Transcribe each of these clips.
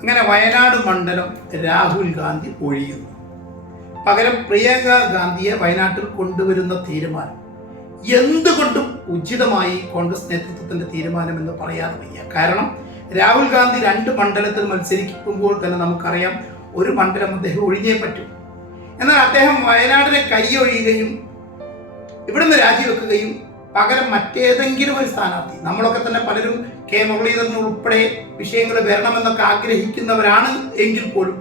അങ്ങനെ വയനാട് മണ്ഡലം രാഹുൽ ഗാന്ധി ഒഴിയുന്നു. പകരം പ്രിയങ്ക ഗാന്ധിയെ വയനാട്ടിൽ കൊണ്ടുവരുന്ന തീരുമാനം എന്തുകൊണ്ടും ഉചിതമായി കോൺഗ്രസ് നേതൃത്വത്തിന്റെ തീരുമാനമെന്ന് പറയാതെ വയ്യ. കാരണം രാഹുൽ ഗാന്ധി 2 മണ്ഡലത്തിൽ മത്സരിക്കുമ്പോൾ തന്നെ നമുക്കറിയാം ഒരു മണ്ഡലം അദ്ദേഹം ഒഴിഞ്ഞേ പറ്റൂ. എന്നാൽ അദ്ദേഹം വയനാടിനെ കൈയൊഴിയുകയും ഇവിടുന്ന് രാജിവെക്കുകയും പകരം മറ്റേതെങ്കിലും ഒരു സ്ഥാനാർത്ഥി, നമ്മളൊക്കെ തന്നെ പലരും കെ മുരളീധരൻ ഉൾപ്പെടെ വിഷയങ്ങൾ വരണമെന്നൊക്കെ ആഗ്രഹിക്കുന്നവരാണ് എങ്കിൽ പോലും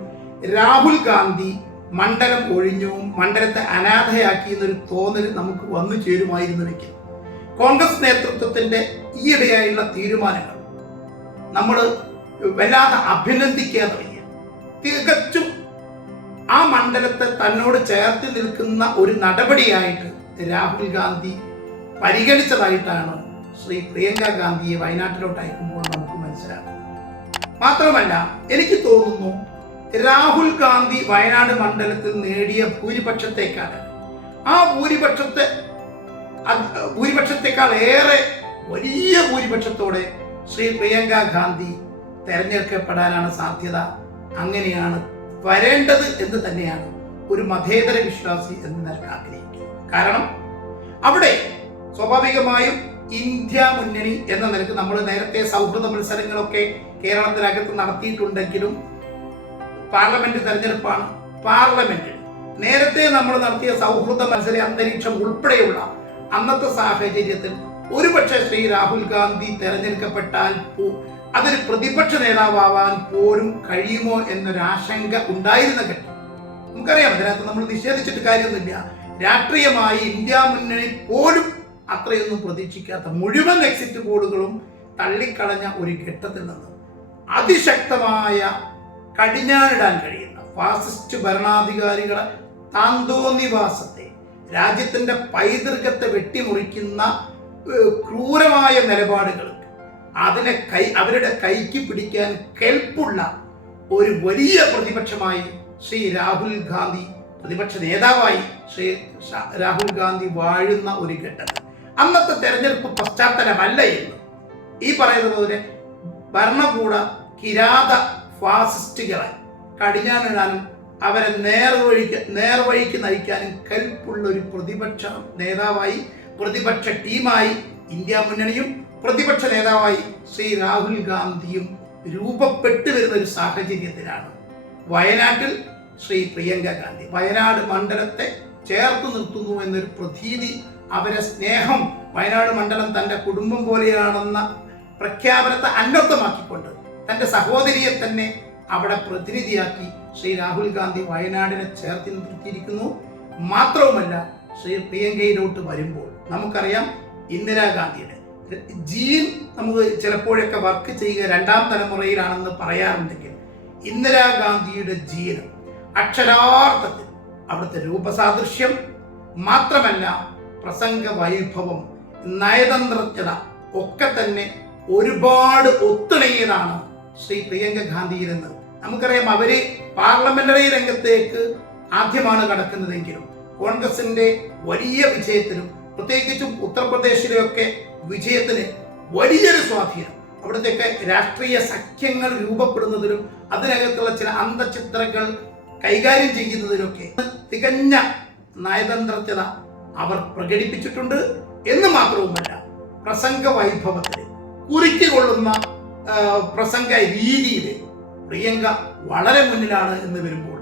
രാഹുൽ ഗാന്ധി മണ്ഡലം ഒഴിഞ്ഞു, മണ്ഡലത്തെ അനാഥയാക്കി എന്നൊരു തോന്നൽ നമുക്ക് വന്നു ചേരുമായിരുന്നുവെങ്കിൽ കോൺഗ്രസ് നേതൃത്വത്തിന്റെ ഈയിടെയായുള്ള തീരുമാനങ്ങൾ നമ്മൾ വല്ലാതെ അഭിനന്ദിക്കാതെ വയ്യ. തികച്ചും ആ മണ്ഡലത്തെ തന്നോട് ചേർത്ത് നിൽക്കുന്ന ഒരു നടപടിയായിട്ട് രാഹുൽ ഗാന്ധി പരിഗണിച്ചതായിട്ടാണ് ശ്രീ പ്രിയങ്ക ഗാന്ധിയെ വയനാട്ടിലോട്ട് അയക്കുമ്പോൾ നമുക്ക് മനസ്സിലാക്കാം. മാത്രമല്ല എനിക്ക് തോന്നുന്നു രാഹുൽ ഗാന്ധി വയനാട് മണ്ഡലത്തിൽ നേടിയ ഭൂരിപക്ഷത്തെക്കാൾ ഭൂരിപക്ഷത്തെക്കാൾ ഏറെ വലിയ ഭൂരിപക്ഷത്തോടെ ശ്രീ പ്രിയങ്ക ഗാന്ധി തെരഞ്ഞെടുക്കപ്പെടാനാണ് സാധ്യത. അങ്ങനെയാണ് വരേണ്ടത് എന്ന് തന്നെയാണ് ഒരു മതേതര വിശ്വാസി എന്ന നിലക്ക് ആഗ്രഹിക്കുന്നത്. കാരണം അവിടെ സ്വാഭാവികമായും ഇന്ത്യ മുന്നണി എന്ന നിലക്ക് നമ്മൾ നേരത്തെ സൗഹൃദ മത്സരങ്ങളൊക്കെ കേരളത്തിനകത്ത് നടത്തിയിട്ടുണ്ടെങ്കിലും പാർലമെന്റ് തെരഞ്ഞെടുപ്പാണ്. പാർലമെന്റിൽ നേരത്തെ നമ്മൾ നടത്തിയ സൗഹൃദ മത്സര അന്തരീക്ഷം ഉൾപ്പെടെയുള്ള അന്നത്തെ സാഹചര്യത്തിൽ ഒരുപക്ഷെ ശ്രീ രാഹുൽ ഗാന്ധി തെരഞ്ഞെടുക്കപ്പെട്ടാൽ അതൊരു പ്രതിപക്ഷ നേതാവാൻ പോലും കഴിയുമോ എന്നൊരാശങ്ക ഉണ്ടായിരുന്ന ഘട്ടം നമുക്കറിയാം. അതിനകത്ത് നമ്മൾ നിഷേധിച്ചിട്ട് കാര്യമൊന്നുമില്ല. രാഷ്ട്രീയമായി ഇന്ത്യ മുന്നണി പോലും അത്രയൊന്നും പ്രതീക്ഷിക്കാത്ത മുഴുവൻ എക്സിറ്റ് പോളുകളും തള്ളിക്കളഞ്ഞ ഒരു ഘട്ടത്തിൽ നിന്ന് അതിശക്തമായ കടിഞ്ഞാണിടാൻ കഴിയുന്ന ഫാസിസ്റ്റ് ഭരണാധികാരികളെ താന്തോന്നിവാസത്തെ, രാജ്യത്തിന്റെ പൈതൃകത്തെ വെട്ടിമുറിക്കുന്ന ക്രൂരമായ നിലപാടുകൾക്ക് അവരുടെ കൈക്ക് പിടിക്കാൻ കെൽപ്പുള്ള ഒരു വലിയ പ്രതിപക്ഷമായി ശ്രീ രാഹുൽ ഗാന്ധി, പ്രതിപക്ഷ നേതാവായി ശ്രീ രാഹുൽ ഗാന്ധി വാഴുന്ന ഒരു ഘട്ടത്തിൽ അന്നത്തെ തെരഞ്ഞെടുപ്പ് പശ്ചാത്തലമല്ല എന്ന് ഈ പറയുന്ന പോലെ ഭരണകൂട കിരാത ഫാസിസ്റ്റുകളെ കടിഞ്ഞാണിടാനും അവരെ നേർവഴിക്ക് നയിക്കാനും കെൽപ്പുള്ള ഒരു പ്രതിപക്ഷ നേതാവായി, പ്രതിപക്ഷ ടീമായി ഇന്ത്യ മുന്നണിയും പ്രതിപക്ഷ നേതാവായി ശ്രീ രാഹുൽ ഗാന്ധിയും രൂപപ്പെട്ടു വരുന്ന ഒരു സാഹചര്യത്തിലാണ് വയനാട്ടിൽ ശ്രീ പ്രിയങ്ക ഗാന്ധി വയനാട് മണ്ഡലത്തെ ചേർത്ത് നിർത്തുന്നു എന്നൊരു പ്രതീതി, അവരെ സ്നേഹം, വയനാട് മണ്ഡലം തൻ്റെ കുടുംബം പോലെയാണെന്ന പ്രഖ്യാപനത്തെ അന്വർത്ഥമാക്കിക്കൊണ്ട് തൻ്റെ സഹോദരിയെ തന്നെ അവിടെ പ്രതിനിധിയാക്കി ശ്രീ രാഹുൽ ഗാന്ധി വയനാടിനെ ചേർത്ത് നിർത്തിയിരിക്കുന്നു. മാത്രവുമല്ല ശ്രീ പ്രിയങ്കയിലോട്ട് വരുമ്പോൾ നമുക്കറിയാം ഇന്ദിരാഗാന്ധിയുടെ ജീൻ നമുക്ക് ചിലപ്പോഴൊക്കെ വർക്ക് ചെയ്യുക 2ാം തലമുറയിലാണെന്ന് പറയാറുണ്ടെങ്കിൽ ഇന്ദിരാഗാന്ധിയുടെ ജീൻ അക്ഷരാർത്ഥത്തിൽ അവിടുത്തെ രൂപസാദൃശ്യം മാത്രമല്ല പ്രസംഗ വൈഭവം, നയതന്ത്രജ്ഞത ഒക്കെ തന്നെ ഒരുപാട് ഒത്തിണങ്ങിയതാണ് ശ്രീ പ്രിയങ്ക ഗാന്ധിയിലെന്ന് നമുക്കറിയാം. അവര് പാർലമെന്ററി രംഗത്തേക്ക് ആദ്യമാണ് കടക്കുന്നതെങ്കിലും കോൺഗ്രസിന്റെ വലിയ വിജയത്തിലും പ്രത്യേകിച്ചും ഉത്തർപ്രദേശിലെയൊക്കെ വിജയത്തിന് വലിയൊരു സ്വാധീനം, അവിടുത്തെയൊക്കെ രാഷ്ട്രീയ സഖ്യങ്ങൾ രൂപപ്പെടുന്നതിലും അതിനകത്തുള്ള ചില അന്തചിത്രങ്ങൾ കൈകാര്യം ചെയ്യുന്നതിലൊക്കെ തികഞ്ഞ നയതന്ത്രജ്ഞത അവർ പ്രകടിപ്പിച്ചിട്ടുണ്ട്. എന്ന് മാത്രവുമല്ല പ്രസംഗ വൈഭവത്തിൽ കുറിക്കൊള്ളുന്ന പ്രസംഗ രീതിയിൽ പ്രിയങ്ക വളരെ മുന്നിലാണ് എന്ന് വരുമ്പോൾ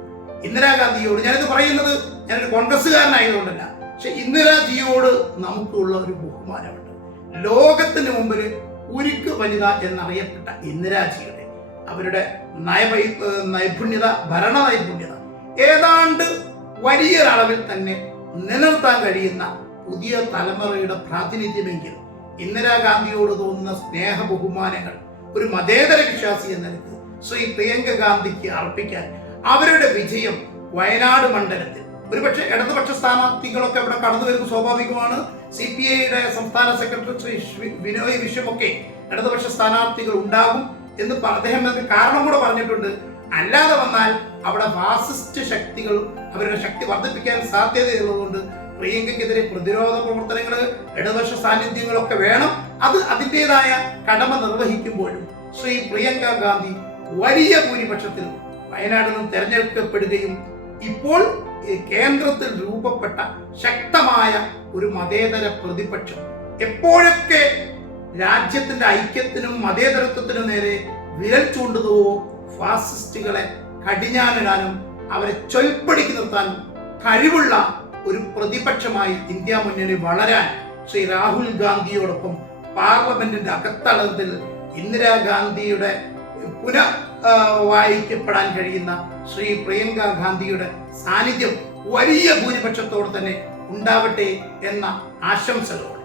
ഇന്ദിരാഗാന്ധിയോട്, ഞാനിത് പറയുന്നത് ഞാനൊരു കോൺഗ്രസ്സുകാരനായതുകൊണ്ടല്ല, പക്ഷെ ഇന്ദിരാജിയോട് നമുക്കുള്ള ഒരു ബഹുമാനമുണ്ട്. ലോകത്തിന് മുമ്പിൽ ഉരുക്ക് വനിത എന്നറിയപ്പെട്ട ഇന്ദിരാജിയുടെ അവരുടെ നൈപുണ്യത, ഭരണ നൈപുണ്യത ഏതാണ്ട് വലിയൊരളവിൽ തന്നെ നിലനിർത്താൻ കഴിയുന്ന പുതിയ തലമുറയുടെ പ്രാതിനിധ്യമെങ്കിൽ ഇന്ദിരാഗാന്ധിയോട് തോന്നുന്ന സ്നേഹ ബഹുമാനങ്ങൾ ഒരു മതേതര വിശ്വാസി എന്ന നിലയ്ക്ക് ശ്രീ പ്രിയങ്ക ഗാന്ധിക്ക് അർപ്പിക്കാൻ അവരുടെ വിജയം വയനാട് മണ്ഡലത്തിൽ ഒരുപക്ഷെ ഇടതുപക്ഷ സ്ഥാനാർത്ഥികളൊക്കെ ഇവിടെ കടന്നു വരുന്നത് സ്വാഭാവികമാണ്. CPIയുടെ സംസ്ഥാന സെക്രട്ടറി ശ്രീ വിനോയ് വിശ്വമൊക്കെ ഇടതുപക്ഷ സ്ഥാനാർത്ഥികൾ ഉണ്ടാകും എന്ന് അദ്ദേഹം കാരണം കൂടെ പറഞ്ഞിട്ടുണ്ട്. അല്ലാതെ വന്നാൽ അവിടെ ഫാസിസ്റ്റ് ശക്തികൾ അവരുടെ ശക്തി വർദ്ധിപ്പിക്കാൻ സാധ്യതയുള്ളതുകൊണ്ട് പ്രിയങ്കയ്ക്കെതിരെ പ്രതിരോധ പ്രവർത്തനങ്ങൾ, ഇടതുപക്ഷ സാന്നിധ്യങ്ങളൊക്കെ വേണം. അത് അതിൻ്റെതായ കടമ നിർവഹിക്കുമ്പോഴും ശ്രീ പ്രിയങ്ക ഗാന്ധി വലിയ ഭൂരിപക്ഷത്തിൽ വയനാട്ടിൽ നിന്ന് തെരഞ്ഞെടുക്കപ്പെടുകയും ഇപ്പോൾ കേന്ദ്രത്തിൽ രൂപപ്പെട്ട ശക്തമായ ഒരു മതേതര പ്രതിപക്ഷം എപ്പോഴൊക്കെ രാജ്യത്തിന്റെ ഐക്യത്തിനും മതേതരത്വത്തിനും നേരെ വിരൽ ചൂണ്ടുന്നുവോ ഫാസിസ്റ്റുകളെ കടിഞ്ഞാനിടാനും അവരെ ചൊൽപ്പടിക്ക് നിർത്താനും കഴിവുള്ള ഒരു പ്രതിപക്ഷമായി ഇന്ത്യ മുന്നണി വളരാൻ ശ്രീ രാഹുൽ ഗാന്ധിയോടൊപ്പം പാർലമെന്റിന്റെ അകത്തളത്തിൽ ഇന്ദിരാഗാന്ധിയുടെ വായിക്കപ്പെടാൻ കഴിയുന്ന ശ്രീ പ്രിയങ്ക ഗാന്ധിയുടെ സാന്നിധ്യം വലിയ ഭൂരിപക്ഷത്തോടെ തന്നെ ഉണ്ടാവട്ടെ എന്ന ആശംസകളോടെ